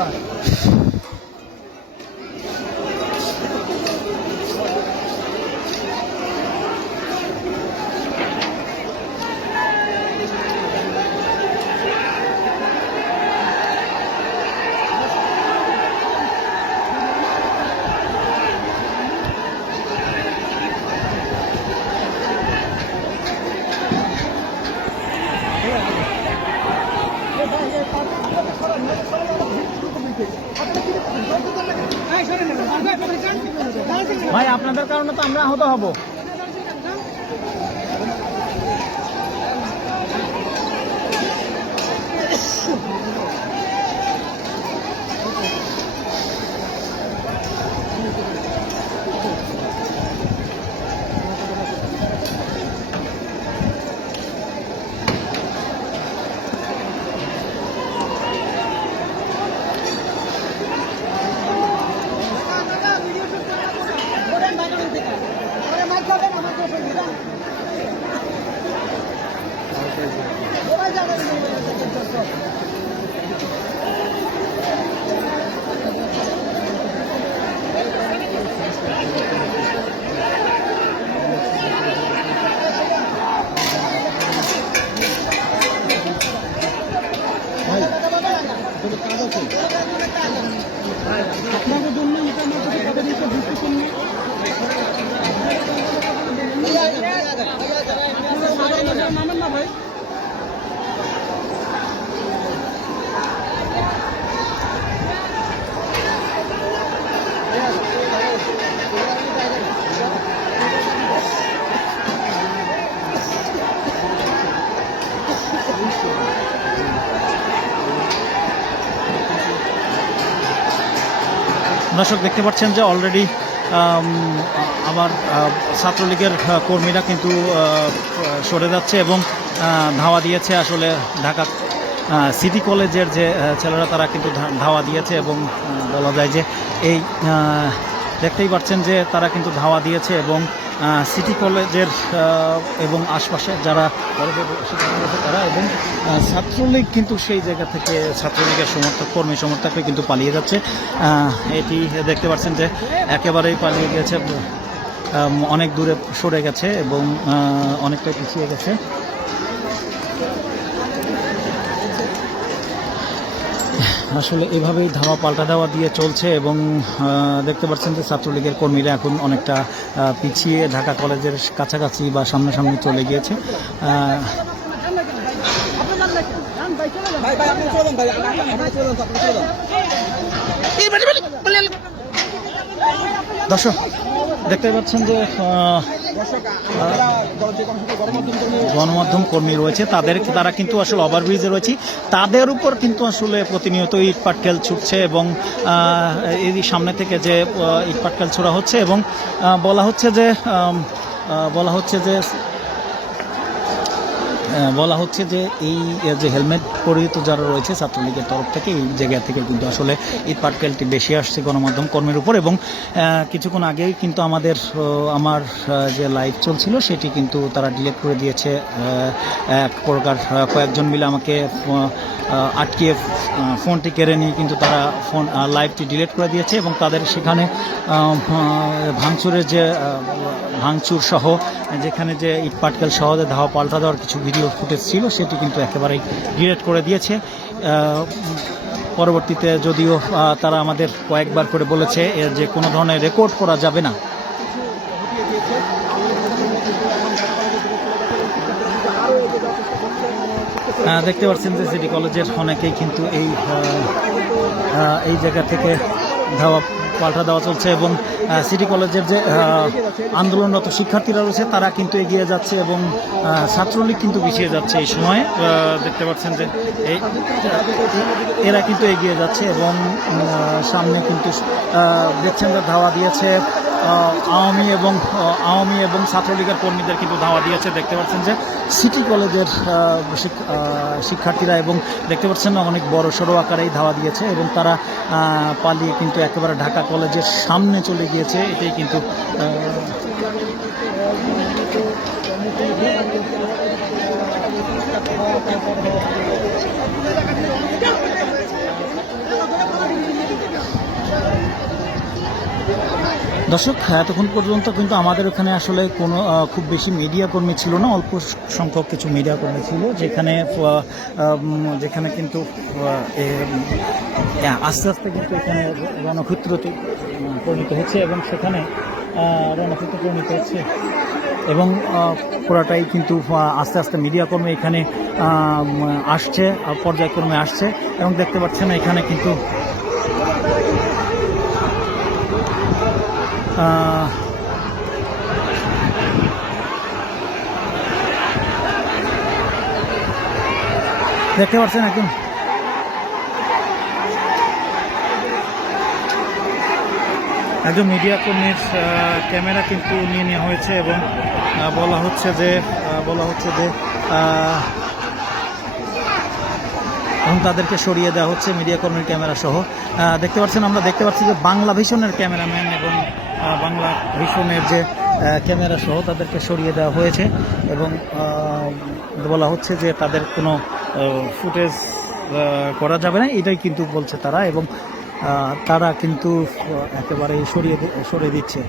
Bye. ভাই আপনাদের কারণে তো আমরা আহত হব। আপনাদের জন্য এটা আমার কাছে কত দিতে নামেন না ভাই দর্শক দেখতে পাচ্ছেন যে অলরেডি আমার ছাত্রলীগের কর্মীরা কিন্তু সরে যাচ্ছে এবং ধাওয়া দিয়েছে আসলে ঢাকা সিটি কলেজের যে ছেলেরা তারা কিন্তু ধাওয়া দিয়েছে এবং বলা যায় যে এই দেখতেই পাচ্ছেন যে তারা কিন্তু ধাওয়া দিয়েছে এবং সিটি কলেজের এবং আশপাশে যারা তারা এবং ছাত্রলীগ কিন্তু সেই জায়গা থেকে ছাত্রলীগের সমর্থক, কর্মী সমর্থকরা কিন্তু পালিয়ে যাচ্ছে। এটি দেখতে পাচ্ছেন যে একেবারেই পালিয়ে গেছে অনেক দূরে সরে গেছে এবং অনেকটা পিছিয়ে গেছে। আসলে এভাবেই ধাওয়া পাল্টা ধাওয়া দিয়ে চলছে এবং দেখতে পাচ্ছেন যে ছাত্রলীগের কর্মীরা এখন অনেকটা পিছিয়ে ঢাকা কলেজের কাছাকাছি বা সামনাসামনি চলে গিয়েছে। দর্শক দেখতে পাচ্ছেন যে গণমাধ্যম কর্মী রয়েছে, তাদের তারা কিন্তু আসলে ওভারব্রিজে রয়েছে। তাদের উপর কিন্তু আসলে প্রতিনিয়ত ইট পাটকেল ছুটছে এবং এই সামনে থেকে যে ইট পাটকেল ছোড়া হচ্ছে এবং বলা হচ্ছে যে বলা হচ্ছে যে বলা হচ্ছে যে এই যে হেলমেট পরিহিত যারা রয়েছে ছাত্রলীগের তরফ থেকে এই জায়গা থেকে কিন্তু আসলে ইট পাটকেলটি বেশি আসছে গণমাধ্যম কর্মীর উপর এবং কিছুক্ষণ আগেই কিন্তু আমাদের আমার যে লাইভ চলছিল সেটি কিন্তু তারা ডিলেট করে দিয়েছে এক প্রকার কয়েকজন মিলে আমাকে আটকিয়ে ফোনটি কেড়ে নিয়ে কিন্তু তারা ফোন লাইভটি ডিলিট করে দিয়েছে এবং তাদের সেখানে ভাঙচুরের যে ভাঙচুর সহ, যেখানে যে ইট পাটকেল সহ যে ধাওয়া পাল্টা দেওয়ার কিছু ভিডিও ফুটেজ ছিল, সেটি কিন্তু একেবারেই ডিলিট করে দিয়েছে। পরবর্তীতে যদিও তারা আমাদের কয়েকবার করে বলেছে এর যে কোনো ধরনের রেকর্ড করা যাবে না। দেখতে পাচ্ছেন যে সিটি কলেজের অনেকেই কিন্তু এই এই জায়গা থেকে ধাওয়া পাল্টা দেওয়া চলছে এবং সিটি কলেজের যে আন্দোলনরত শিক্ষার্থীরা রয়েছে, তারা কিন্তু এগিয়ে যাচ্ছে এবং ছাত্রলীগ কিন্তু পিছিয়ে যাচ্ছে এই সময়ে। দেখতে পাচ্ছেন যে এরা কিন্তু এগিয়ে যাচ্ছে এবং সামনে কিন্তু দেখছেন যে ধাওয়া দিয়েছে আওয়ামী এবং আওয়ামী এবং ছাত্রলীগের কর্মীদের কিন্তু ধাওয়া দিয়েছে। দেখতে পাচ্ছেন যে সিটি কলেজের শিক্ষার্থীরা এবং দেখতে পাচ্ছেন অনেক বড় সড়ো আকারেই ধাওয়া দিয়েছে এবং তারা পালিয়ে কিন্তু একেবারে ঢাকা কলেজের সামনে চলে গিয়েছে। এটাই কিন্তু দর্শক, এতক্ষণ পর্যন্ত কিন্তু আমাদের ওখানে আসলে কোনো খুব বেশি মিডিয়া কর্মী ছিল না, অল্প সংখ্যক কিছু মিডিয়া কর্মী ছিল, যেখানে যেখানে কিন্তু আস্তে আস্তে কিন্তু এখানে রণক্ষেত্রতে পরিণত হচ্ছে এবং সেখানে রণক্ষেত্র পরিণত হচ্ছে এবং পুরাটাই কিন্তু আস্তে আস্তে মিডিয়া কর্মী এখানে আসছে পর্যায়ক্রমে আসছে এবং দেখতে পাচ্ছেন এখানে কিন্তু দেখতে পাচ্ছেন একদম। একজন মিডিয়া কর্মীর ক্যামেরা কিন্তু নিয়ে নেওয়া হয়েছে এবং বলা হচ্ছে যে বলা হচ্ছে যে এবং তাদেরকে সরিয়ে দেওয়া হচ্ছে মিডিয়া কর্মীর ক্যামেরা সহ। দেখতে পাচ্ছেন, আমরা দেখতে পাচ্ছি যে বাংলা ভীষণের ক্যামেরাম্যান এবং বাংলা ভিশনের যে ক্যামেরা সহ তাদেরকে সরিয়ে দেওয়া হয়েছে এবং বলা হচ্ছে যে তাদের কোনো ফুটেজ করা যাবে না। এটাই কিন্তু বলছে তারা এবং তারা কিন্তু একেবারে সরিয়ে সরিয়ে দিচ্ছে।